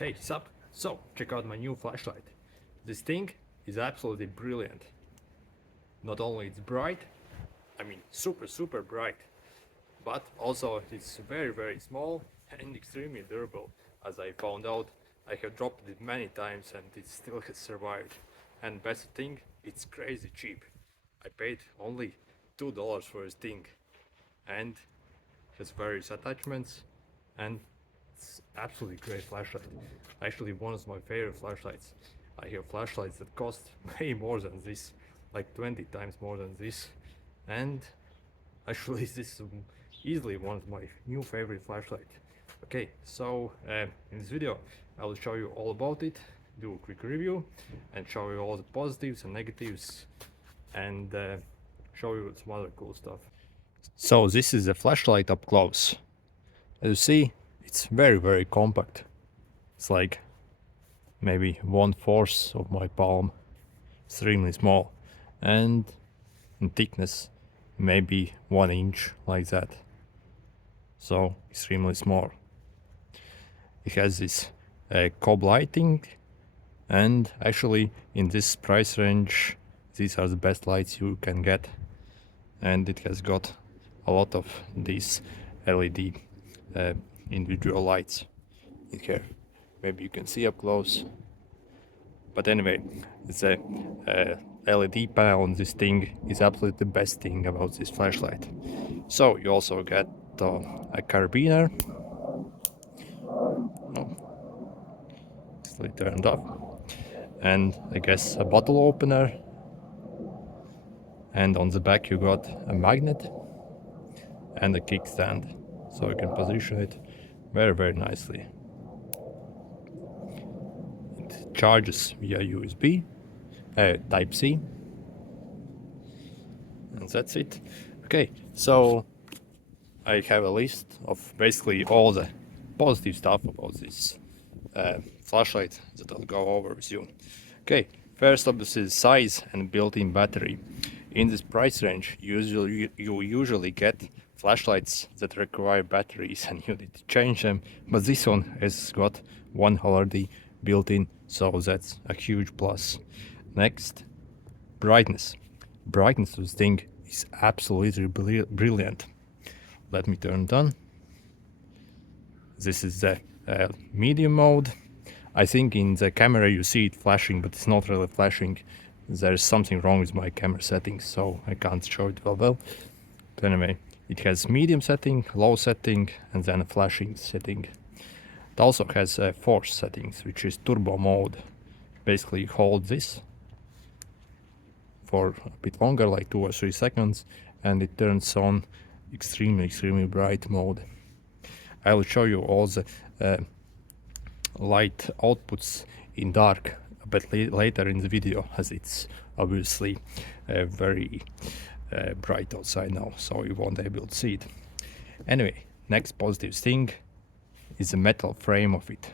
Hey, sup? So, check out my new flashlight. This thing is absolutely brilliant. Not only it's bright, I mean super bright, but also it's very small and extremely durable. As I found out, I have dropped it many times and it still has survived. And best thing, it's crazy cheap. I paid only $2 for this thing and has various attachments and it's absolutely great flashlight. Actually one of my favorite flashlights. I have flashlights that cost way more than this, like 20 times more than this, and actually this is easily one of my new favorite flashlights. Okay, so in this video I will show you all about it, do a quick review and show you all the positives and negatives and show you some other cool stuff. So this is the flashlight up close. As you see, it's very compact. It's like maybe 1/4 of my palm, extremely small, and in thickness maybe 1 inch, like that. So extremely small. It has this COB lighting, and actually in this price range these are the best lights you can get, and it has got a lot of these LED individual lights in here. Maybe you can see up close, but anyway, it's a LED panel on this thing is absolutely the best thing about this flashlight. So you also get a carabiner, it's turned off, and I guess a bottle opener, and on the back you got a magnet and a kickstand, so you can position it very nicely. It charges via USB, type C, and that's it. Okay, so I have a list of basically all the positive stuff about this flashlight that I'll go over with you. Okay, first obviously the size and built-in battery. In this price range you usually get flashlights that require batteries and you need to change them, but this one has got one already built in, so that's a huge plus. Next, brightness. Brightness of this thing is absolutely brilliant. Let me turn it on. This is the medium mode. I think in the camera you see it flashing, but it's not really flashing. There's something wrong with my camera settings, so I can't show it well. But anyway, it has medium setting, low setting, and then a flashing setting. It also has force settings, which is turbo mode. Basically, you hold this for a bit longer, like 2 or 3 seconds, and it turns on extremely bright mode. I will show you all the light outputs in dark a bit later in the video, as it's obviously very bright outside now, so you won't be able to see it. Anyway, next positive thing is the metal frame of it.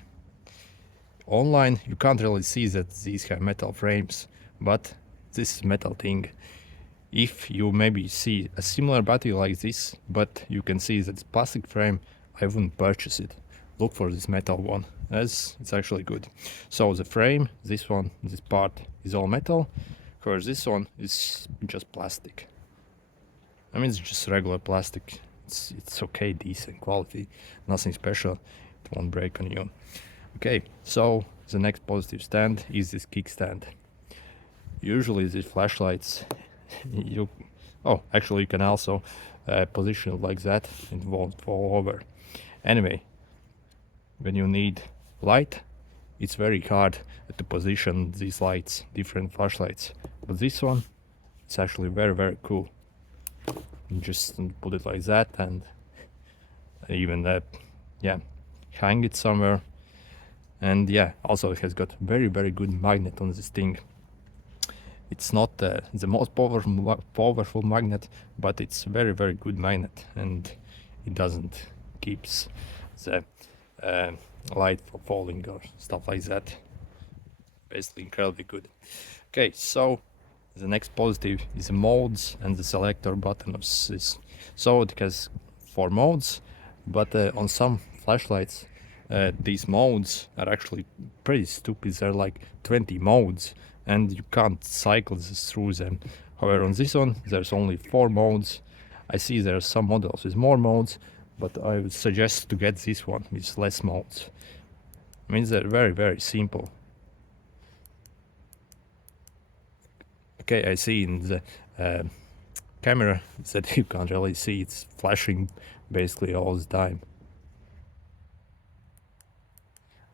Online you can't really see that these have metal frames, but this is metal thing. If you maybe see a similar battery like this, but you can see that it's plastic frame, I wouldn't purchase it. Look for this metal one, as it's actually good. So the frame, this one, this part is all metal, whereas this one is just plastic. I mean, it's just regular plastic. It's okay, decent quality, nothing special. It won't break on you. Okay, so the next positive stand is this kickstand. Usually these flashlights, actually you can also position it like that, it won't fall over. Anyway, when you need light, it's very hard to position these lights, different flashlights, but this one, it's actually very cool. You just put it like that and even hang it somewhere. And also it has got very good magnet on this thing. It's not the most powerful magnet, but it's very good magnet, and it doesn't keeps the light from falling or stuff like that. Basically incredibly good. Okay, so the next positive is the modes and the selector button of this. So it has 4 modes, but on some flashlights these modes are actually pretty stupid. They're like 20 modes and you can't cycle through them. However, on this one there's only 4 modes. I see there are some models with more modes, but I would suggest to get this one with less modes. I mean, they're very simple. Okay, I see in the camera that you can't really see, it's flashing basically all the time.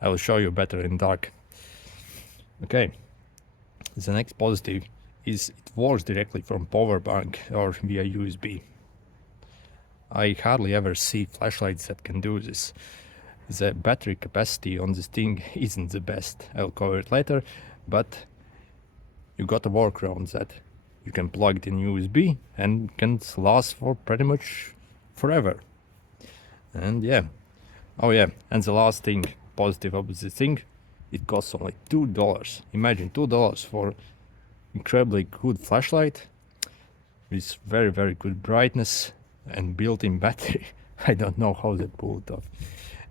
I will show you better in dark. Okay, the next positive is it works directly from power bank or via USB. I hardly ever see flashlights that can do this. The battery capacity on this thing isn't the best. I'll cover it later, but you got a workaround that you can plug it in USB and can last for pretty much forever. And yeah, oh yeah, and the last thing positive of this thing, it costs only $2. Imagine $2 for incredibly good flashlight with very good brightness and built-in battery. I don't know how they pull it off.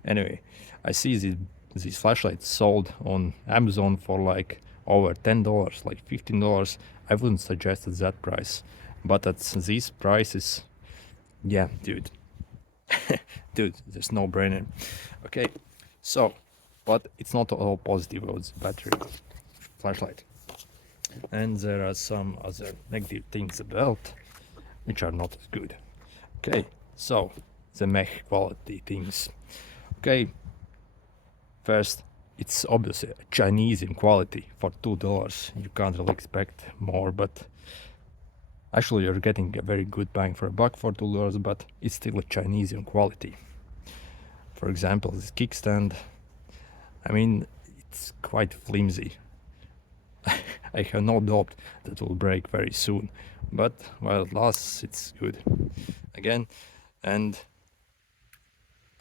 Anyway, I see these flashlights sold on Amazon for like over $10, like $15. I wouldn't suggest at that price, but at these prices, yeah, dude, there's no brainer. Okay, so, but it's not all positive about the battery flashlight, and there are some other negative things about which are not as good. Okay, so the mech quality things. Okay, first, it's obviously Chinese in quality for $2. You can't really expect more, but actually you're getting a very good bang for a buck for $2, but it's still a Chinese in quality. For example, this kickstand, I mean, it's quite flimsy. I have no doubt that will break very soon, but while it lasts, it's good. Again, and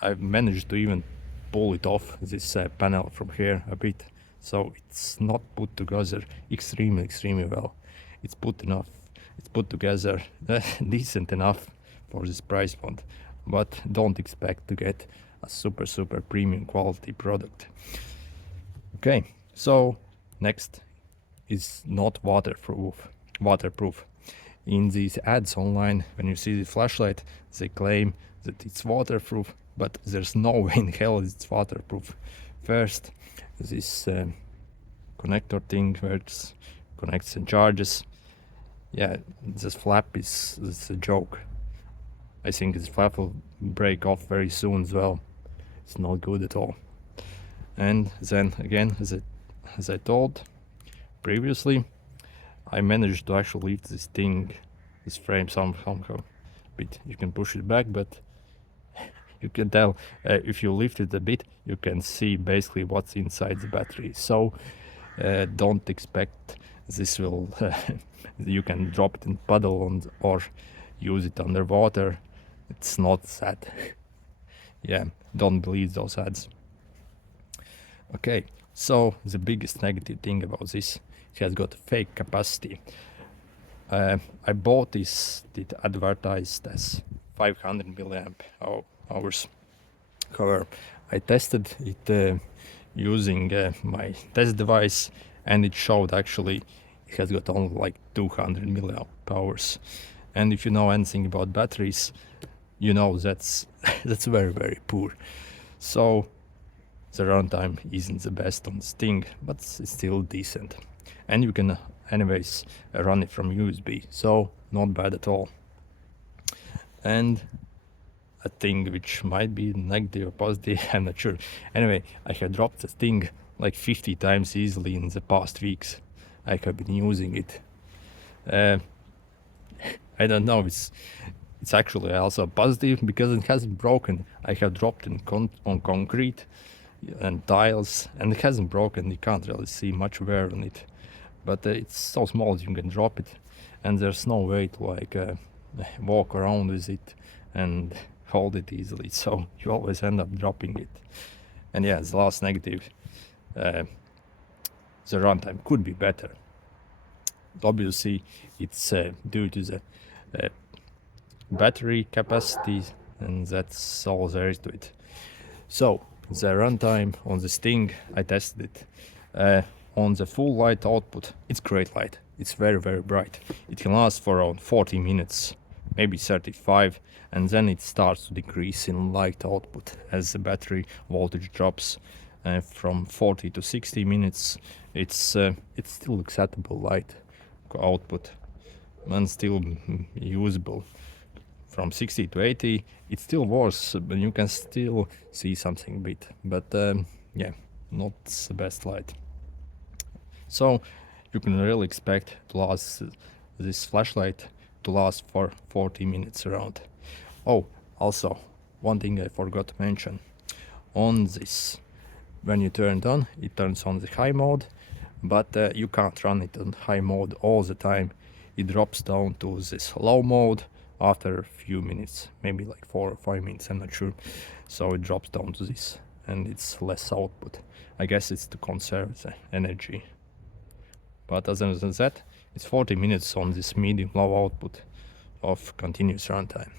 I've managed to even pull it off, this panel from here a bit, so it's not put together extremely well. It's put together decent enough for this price point, but don't expect to get a super premium quality product. Okay, so next is not waterproof. In these ads online, when you see the flashlight, they claim that it's waterproof, but there's no way in hell it's waterproof. First, this connector thing where it connects and charges. Yeah, this flap is a joke. I think this flap will break off very soon as well. It's not good at all. And then again, as I told previously, I managed to actually lift this frame somehow. Bit you can push it back, but you can tell if you lift it a bit, you can see basically what's inside the battery. So don't expect this will you can drop it in puddle or use it underwater. It's not that. Yeah, don't believe those ads. Okay, so the biggest negative thing about this, it has got fake capacity. I bought this, it advertised as 500 milliamp hours. However, I tested it using my test device, and it showed actually it has got only like 200 milliamp hours. And if you know anything about batteries, you know that's very poor. So the runtime isn't the best on this thing, but it's still decent. And you can anyways run it from USB, so not bad at all. And a thing which might be negative or positive, I'm not sure. Anyway, I have dropped the thing like 50 times easily in the past weeks. I have been using it. I don't know, it's actually also positive because it hasn't broken. I have dropped it on concrete and tiles, and it hasn't broken. You can't really see much wear on it, but it's so small you can drop it, and there's no way to like walk around with it and hold it easily, so you always end up dropping it. And yeah, the last negative, the runtime could be better. Obviously it's due to the battery capacity, and that's all there is to it. So the runtime on this thing, I tested it. On the full light output, it's great light. It's very, very bright. It can last for around 40 minutes, maybe 35, and then it starts to decrease in light output as the battery voltage drops. From 40 to 60 minutes, it's still acceptable light output and still usable. From 60 to 80, it's still worse, but you can still see something a bit. But yeah, not the best light. So you can really expect to last this flashlight to last for 40 minutes around. Oh, also one thing I forgot to mention. On this, when you turn it on, it turns on the high mode, but you can't run it on high mode all the time. It drops down to this low mode after a few minutes, maybe like 4 or 5 minutes, I'm not sure. So it drops down to this, and it's less output. I guess it's to conserve the energy. But other than that, it's 40 minutes on this medium low output of continuous runtime.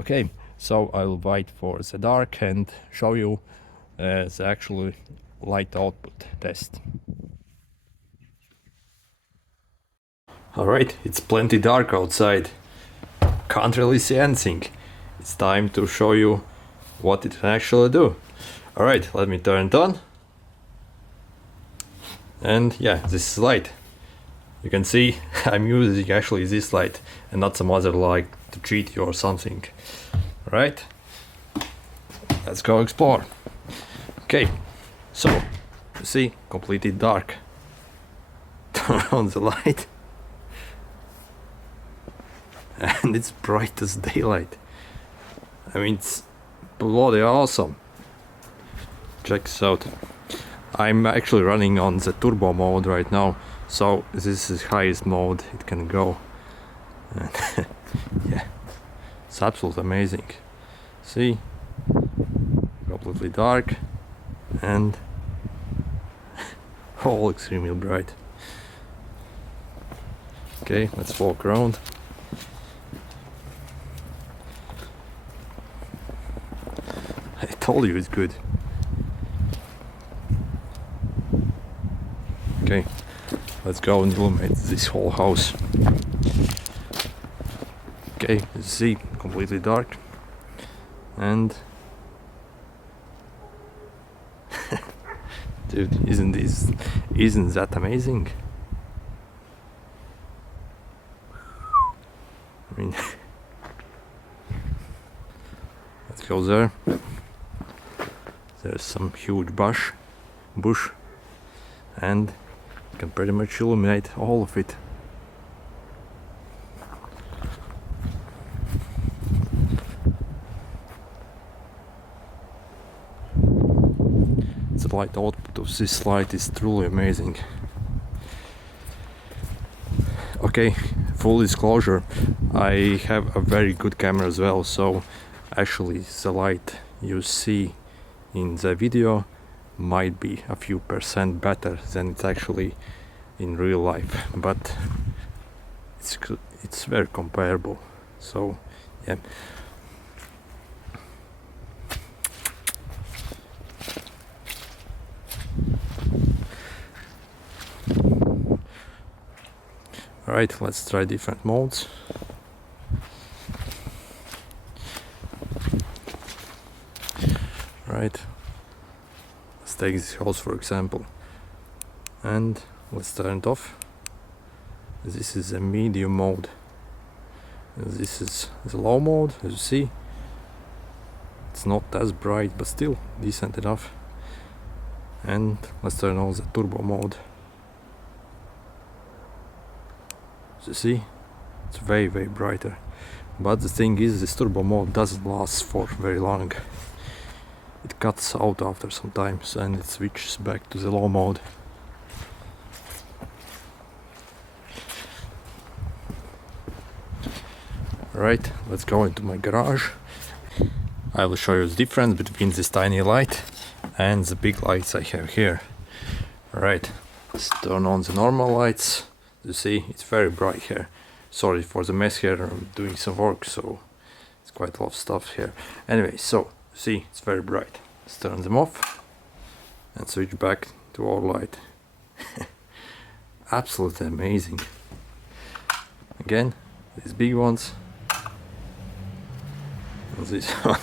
Okay, so I'll wait for the dark and show you the actual light output test. Alright, it's plenty dark outside. Can't really see anything. It's time to show you what it can actually do. Alright, let me turn it on. And yeah, this is light. You can see I'm using actually this light and not some other light to cheat you or something. Alright, let's go explore. Okay, so you see, completely dark. Turn on the light. And it's bright as daylight. I mean, it's bloody awesome. Check this out. I'm actually running on the turbo mode right now, so this is highest mode it can go. And yeah, it's absolutely amazing. See, completely dark and all extremely bright. Okay, let's walk around. I told you it's good. Okay, let's go and illuminate this whole house. Okay, you see, completely dark. And dude, isn't that amazing? I mean, let's go there. There's some huge bush, and you can pretty much illuminate all of it. The light output of this light is truly amazing. Okay, full disclosure, I have a very good camera as well, so actually the light you see in the video might be a few percent better than it's actually in real life, but it's very comparable. So yeah. Alright, let's try different modes. Right, let's take this house for example, and let's turn it off. This is a medium mode. This is the low mode, as you see. It's not as bright, but still decent enough. And let's turn on the turbo mode. As you see, it's very, very brighter. But the thing is, this turbo mode doesn't last for very long. It cuts out after some time, and it switches back to the low mode. Right, let's go into my garage. I will show you the difference between this tiny light and the big lights I have here. Right, let's turn on the normal lights. You see, it's very bright here. Sorry for the mess here, I'm doing some work, so it's quite a lot of stuff here. Anyway, so see, it's very bright. Let's turn them off and switch back to our light. Absolutely amazing. Again, these big ones, and this one,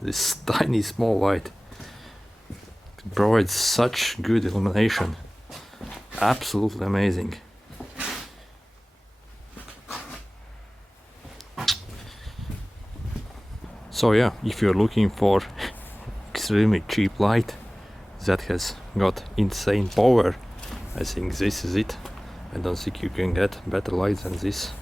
this tiny small light provides such good illumination. Absolutely amazing. So yeah, if you're looking for extremely cheap light that has got insane power, I think this is it. I don't think you can get better light than this.